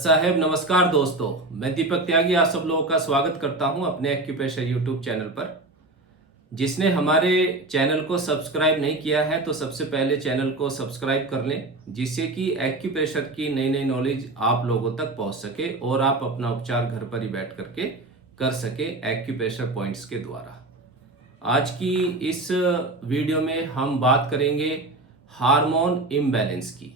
साहेब नमस्कार दोस्तों, मैं दीपक त्यागी आप सब लोगों का स्वागत करता हूं अपने एक्यूप्रेशर यूट्यूब चैनल पर। जिसने हमारे चैनल को सब्सक्राइब नहीं किया है तो सबसे पहले चैनल को सब्सक्राइब कर लें, जिससे कि एक्यूप्रेशर की नई नई नॉलेज आप लोगों तक पहुंच सके और आप अपना उपचार घर पर ही बैठ करके कर सके एक्यूप्रेशर पॉइंट्स के द्वारा। आज की इस वीडियो में हम बात करेंगे हार्मोन इम्बैलेंस की।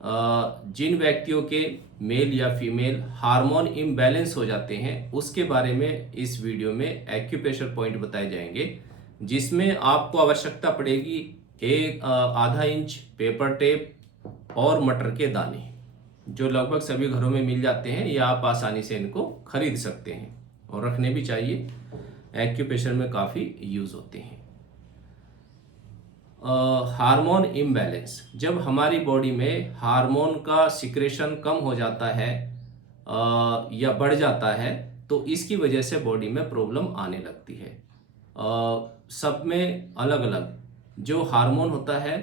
जिन व्यक्तियों के मेल या फीमेल हार्मोन इम्बैलेंस हो जाते हैं उसके बारे में इस वीडियो में एक्यूप्रेशर पॉइंट बताए जाएंगे, जिसमें आपको आवश्यकता पड़ेगी एक आधा इंच पेपर टेप और मटर के दाने, जो लगभग सभी घरों में मिल जाते हैं या आप आसानी से इनको खरीद सकते हैं और रखने भी चाहिए, एक्यूप्रेशर में काफ़ी यूज़ होते हैं। हार्मोन इम्बैलेंस, जब हमारी बॉडी में हार्मोन का सिक्रेशन कम हो जाता है या बढ़ जाता है तो इसकी वजह से बॉडी में प्रॉब्लम आने लगती है। सब में अलग अलग जो हार्मोन होता है,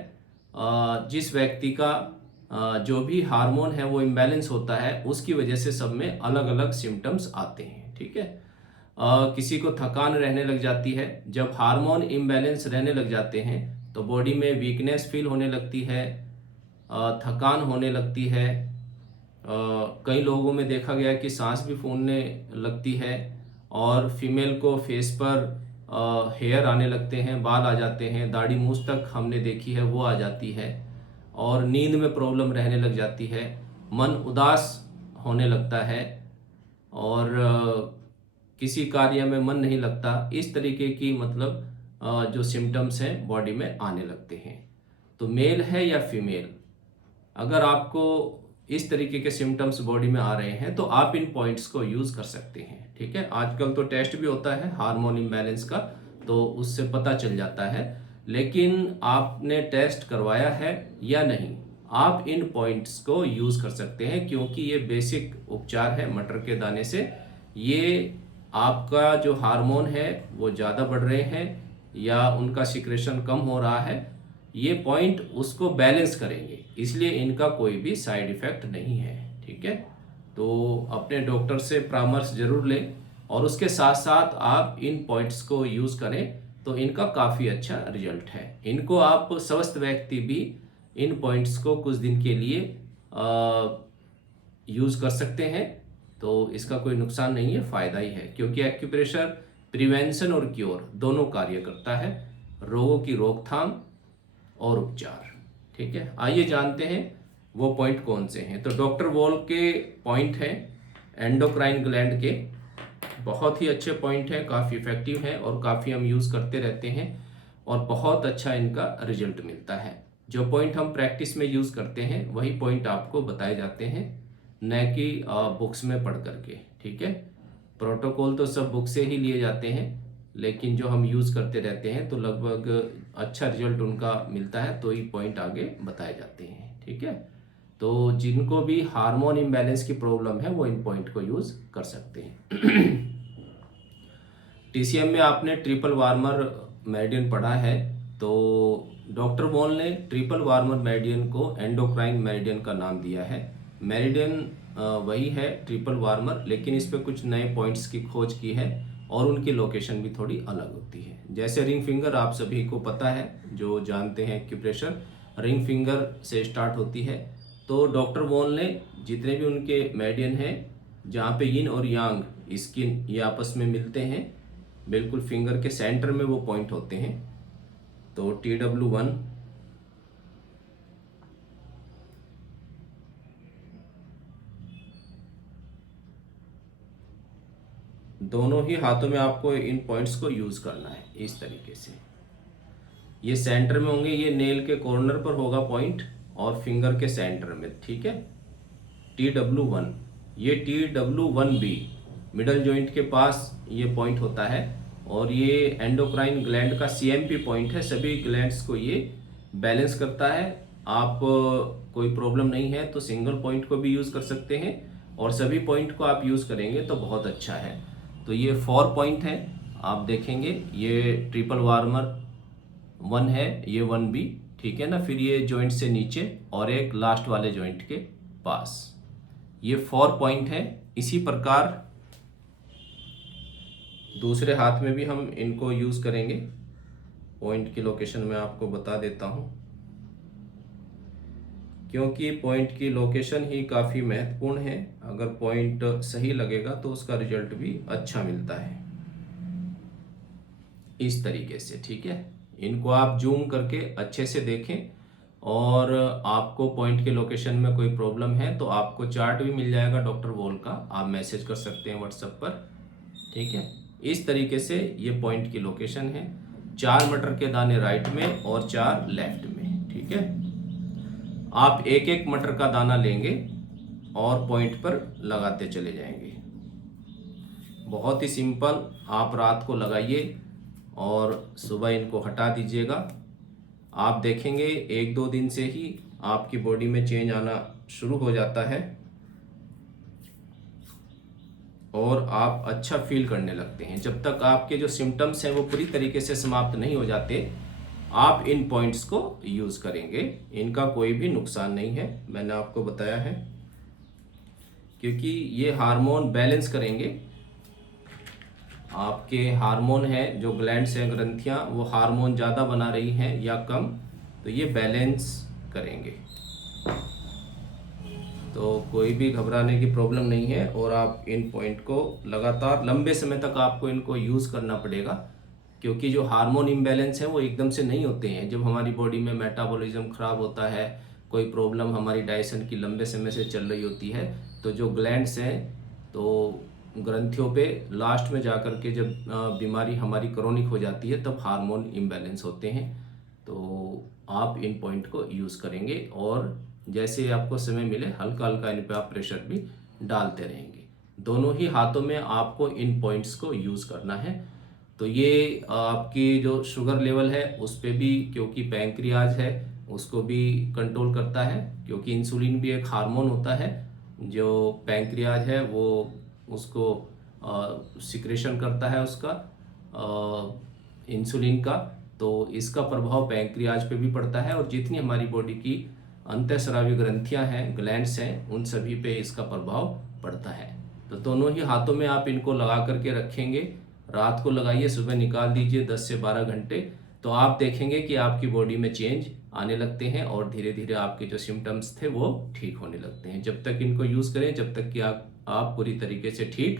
जिस व्यक्ति का जो भी हार्मोन है वो इम्बैलेंस होता है, उसकी वजह से सब में अलग अलग सिम्टम्स आते हैं। ठीक है, किसी को थकान रहने लग जाती है। जब हार्मोन इम्बैलेंस रहने लग जाते हैं तो बॉडी में वीकनेस फील होने लगती है, थकान होने लगती है। कई लोगों में देखा गया कि सांस भी फूलने लगती है और फीमेल को फेस पर हेयर आने लगते हैं, बाल आ जाते हैं, दाढ़ी मूंछ तक हमने देखी है वो आ जाती है और नींद में प्रॉब्लम रहने लग जाती है, मन उदास होने लगता है और किसी कार्य में मन नहीं लगता। इस तरीके की मतलब जो सिम्टम्स हैं बॉडी में आने लगते हैं। तो मेल है या फीमेल, अगर आपको इस तरीके के सिम्टम्स बॉडी में आ रहे हैं तो आप इन पॉइंट्स को यूज़ कर सकते हैं। ठीक है, आजकल तो टेस्ट भी होता है हार्मोन इम्बैलेंस का, तो उससे पता चल जाता है। लेकिन आपने टेस्ट करवाया है या नहीं, आप इन पॉइंट्स को यूज़ कर सकते हैं, क्योंकि ये बेसिक उपचार है मटर के दाने से। ये आपका जो हार्मोन है वो ज़्यादा बढ़ रहे हैं या उनका सिक्रेशन कम हो रहा है, ये पॉइंट उसको बैलेंस करेंगे, इसलिए इनका कोई भी साइड इफ़ेक्ट नहीं है। ठीक है, तो अपने डॉक्टर से परामर्श जरूर लें और उसके साथ साथ आप इन पॉइंट्स को यूज़ करें तो इनका काफ़ी अच्छा रिजल्ट है। इनको आप स्वस्थ व्यक्ति भी इन पॉइंट्स को कुछ दिन के लिए यूज़ कर सकते हैं, तो इसका कोई नुकसान नहीं है, फ़ायदा ही है, क्योंकि एक्यूप्रेशर प्रिवेंशन और क्योर दोनों कार्य करता है, रोगों की रोकथाम और उपचार। ठीक है, आइए जानते हैं वो पॉइंट कौन से हैं। तो डॉक्टर वॉल के पॉइंट हैं एंडोक्राइन ग्लैंड के, बहुत ही अच्छे पॉइंट हैं, काफ़ी इफेक्टिव हैं और काफ़ी हम यूज़ करते रहते हैं और बहुत अच्छा इनका रिजल्ट मिलता है। जो पॉइंट हम प्रैक्टिस में यूज़ करते हैं वही पॉइंट आपको बताए जाते हैं, न कि बुक्स में पढ़ करके। ठीक है, प्रोटोकॉल तो सब बुक से ही लिए जाते हैं, लेकिन जो हम यूज़ करते रहते हैं तो लगभग अच्छा रिजल्ट उनका मिलता है, तो ये पॉइंट आगे बताए जाते हैं। ठीक है, तो जिनको भी हार्मोन इम्बैलेंस की प्रॉब्लम है वो इन पॉइंट को यूज़ कर सकते हैं। टीसीएम में आपने ट्रिपल वार्मर मेरिडियन पढ़ा है, तो डॉक्टर वॉल ने ट्रिपल वार्मर मेरिडियन को एंडोक्राइन मेरिडियन का नाम दिया है। मेरिडियन वही है ट्रिपल वार्मर, लेकिन इस पे कुछ नए पॉइंट्स की खोज की है और उनकी लोकेशन भी थोड़ी अलग होती है। जैसे रिंग फिंगर आप सभी को पता है, जो जानते हैं एक्यूप्रेशर रिंग फिंगर से स्टार्ट होती है। तो डॉक्टर वॉल ने जितने भी उनके मेरिडियन हैं जहाँ पे यिन और यांग स्किन ये आपस में मिलते हैं, बिल्कुल फिंगर के सेंटर में वो पॉइंट होते हैं। तो TW1, दोनों ही हाथों में आपको इन पॉइंट्स को यूज़ करना है इस तरीके से। ये सेंटर में होंगे, ये नेल के कॉर्नर पर होगा पॉइंट और फिंगर के सेंटर में। ठीक है, TW1, ये TW1B मिडल जॉइंट के पास ये पॉइंट होता है और ये एंडोक्राइन ग्लैंड का CMP पॉइंट है। सभी ग्लैंड्स को ये बैलेंस करता है। आप कोई प्रॉब्लम नहीं है तो सिंगल पॉइंट को भी यूज़ कर सकते हैं और सभी पॉइंट को आप यूज़ करेंगे तो बहुत अच्छा है। तो ये 4 पॉइंट है, आप देखेंगे ये ट्रिपल वार्मर 1 है, ये 1B। ठीक है ना, फिर ये जॉइंट से नीचे और एक लास्ट वाले जॉइंट के पास। ये 4 पॉइंट है। इसी प्रकार दूसरे हाथ में भी हम इनको यूज़ करेंगे। पॉइंट की लोकेशन मैं आपको बता देता हूँ, क्योंकि पॉइंट की लोकेशन ही काफ़ी महत्वपूर्ण है। अगर पॉइंट सही लगेगा तो उसका रिजल्ट भी अच्छा मिलता है। इस तरीके से, ठीक है। इनको आप जूम करके अच्छे से देखें, और आपको पॉइंट के लोकेशन में कोई प्रॉब्लम है तो आपको चार्ट भी मिल जाएगा डॉक्टर वॉल का, आप मैसेज कर सकते हैं व्हाट्सएप पर, ठीक है। इस तरीके से ये पॉइंट की लोकेशन है। 4 मटर के दाने राइट में और 4 लेफ्ट में, ठीक है। आप एक एक मटर का दाना लेंगे और पॉइंट पर लगाते चले जाएंगे। बहुत ही सिंपल। आप रात को लगाइए और सुबह इनको हटा दीजिएगा। आप देखेंगे 1-2 दिन से ही आपकी बॉडी में चेंज आना शुरू हो जाता है और आप अच्छा फील करने लगते हैं। जब तक आपके जो सिम्टम्स हैं वो पूरी तरीके से समाप्त नहीं हो जाते, आप इन पॉइंट्स को यूज़ करेंगे। इनका कोई भी नुकसान नहीं है, मैंने आपको बताया है, क्योंकि ये हार्मोन बैलेंस करेंगे। आपके हार्मोन है, जो ग्लैंड्स हैं, ग्रंथियां, वो हार्मोन ज़्यादा बना रही हैं या कम, तो ये बैलेंस करेंगे। तो कोई भी घबराने की प्रॉब्लम नहीं है। और आप इन पॉइंट को लगातार लंबे समय तक आपको इनको यूज़ करना पड़ेगा, क्योंकि जो हार्मोन इम्बैलेंस है वो एकदम से नहीं होते हैं। जब हमारी बॉडी में मेटाबॉलिज्म ख़राब होता है, कोई प्रॉब्लम हमारी डाइजेशन की लंबे समय से चल रही होती है, तो जो ग्लैंड्स हैं, तो ग्रंथियों पे लास्ट में जाकर के जब बीमारी हमारी क्रोनिक हो जाती है, तब हार्मोन इम्बैलेंस होते हैं। तो आप इन पॉइंट को यूज़ करेंगे और जैसे आपको समय मिले हल्का हल्का इन पे आप प्रेशर भी डालते रहेंगे। दोनों ही हाथों में आपको इन पॉइंट्स को यूज़ करना है। तो ये आपकी जो शुगर लेवल है उस पे भी, क्योंकि पैंक्रियाज है, उसको भी कंट्रोल करता है, क्योंकि इंसुलिन भी एक हार्मोन होता है। जो पैंक्रियाज है वो उसको सिक्रेशन करता है उसका, इंसुलिन का। तो इसका प्रभाव पैंक्रियाज पे भी पड़ता है, और जितनी हमारी बॉडी की अंतःस्रावी ग्रंथियां हैं, ग्लैंड्स हैं, उन सभी पे इसका प्रभाव पड़ता है। तो दोनों ही हाथों में आप इनको लगा करके रखेंगे। रात को लगाइए, सुबह निकाल दीजिए 10 से 12 घंटे, तो आप देखेंगे कि आपकी बॉडी में चेंज आने लगते हैं और धीरे धीरे आपके जो सिम्टम्स थे वो ठीक होने लगते हैं। जब तक इनको यूज़ करें, जब तक कि आप पूरी तरीके से ठीक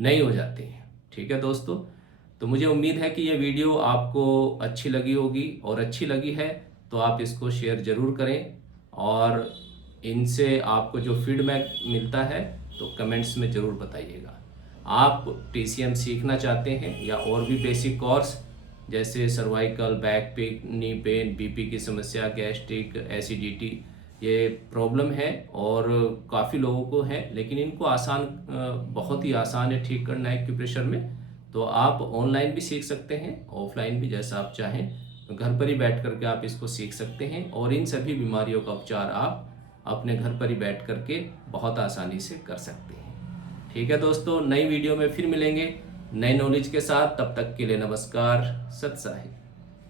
नहीं हो जाते हैं, ठीक है दोस्तों। तो मुझे उम्मीद है कि ये वीडियो आपको अच्छी लगी होगी, और अच्छी लगी है तो आप इसको शेयर ज़रूर करें, और इनसे आपको जो फीडबैक मिलता है तो कमेंट्स में ज़रूर बताइएगा। आप TCM सीखना चाहते हैं या और भी बेसिक कोर्स, जैसे cervical, back pain, knee pain, BP की समस्या, गैस्ट्रिक, एसिडिटी, ये प्रॉब्लम है और काफ़ी लोगों को है, लेकिन इनको बहुत ही आसान है ठीक करना एक्यूप्रेशर में। तो आप ऑनलाइन भी सीख सकते हैं, ऑफलाइन भी, जैसा आप चाहें। तो घर पर ही बैठ करके आप इसको सीख सकते हैं, और इन सभी बीमारियों का उपचार आप अपने घर पर ही बैठ करके बहुत आसानी से कर सकते हैं। ठीक है दोस्तों, नई वीडियो में फिर मिलेंगे नए नॉलेज के साथ। तब तक के लिए नमस्कार, सत साहिब।